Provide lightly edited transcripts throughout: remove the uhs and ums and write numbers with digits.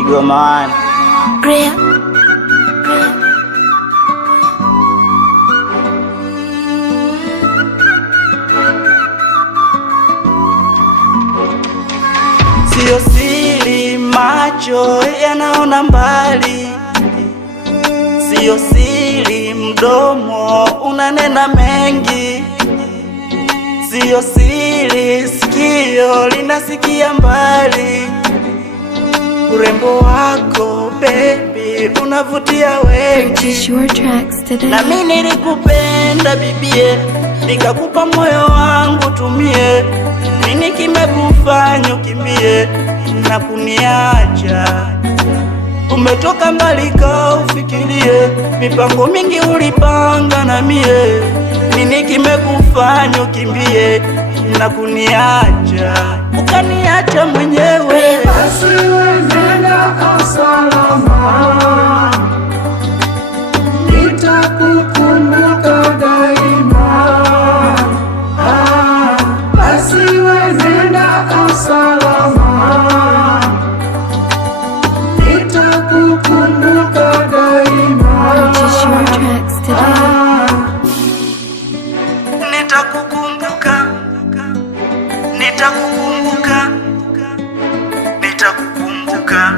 Kigoma one. Sio siri, macho yanaona mbali. Sio siri, mdomo unanena mengi. Sio siri, sikio linasikia mbali. Urembo wako baby unavutia wengi. Na mimi nilikupenda bibie, nikakupa moyo wangu tumie. Nini kimekufanya ukimbie na kuniacha? Umetoka mbali kaufikirie, mipango mingi ulipanga na mie. Nini kimekufanya ukimbie na kuniacha, ukaniacha mwenyewe? Basi wewe nenda salama, nitakukumbuka daima. Basi wewe nenda salama, nitakukumbuka daima. Nitakukumbuka, nitakukumbuka, nitakukumbuka.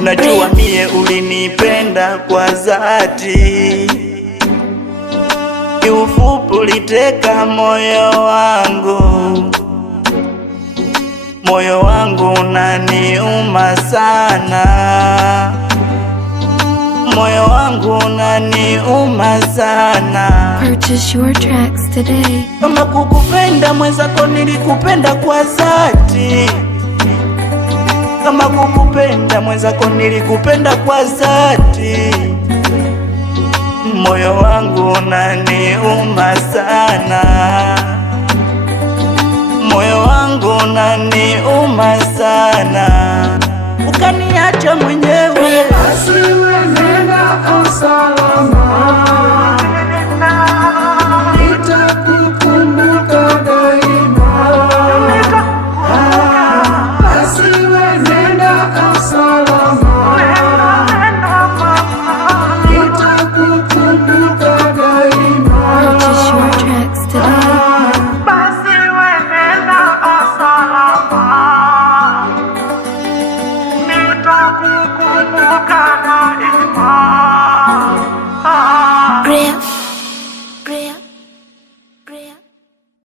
Najua mie ulinipenda kwa dhati, kiufupi uliteka moyo wangu. Moyo wangu unaniuma sana, moyo wangu unaniuma sana. Purchase your tracks today. Kama kukupenda mwenzako nilikupenda kwa dhati. Kama kukupenda mwenzako nilikupenda kwa dhati. Moyo wangu unaniuma sana, moyo wangu unaniuma sana, ukaniacha mwenyewe.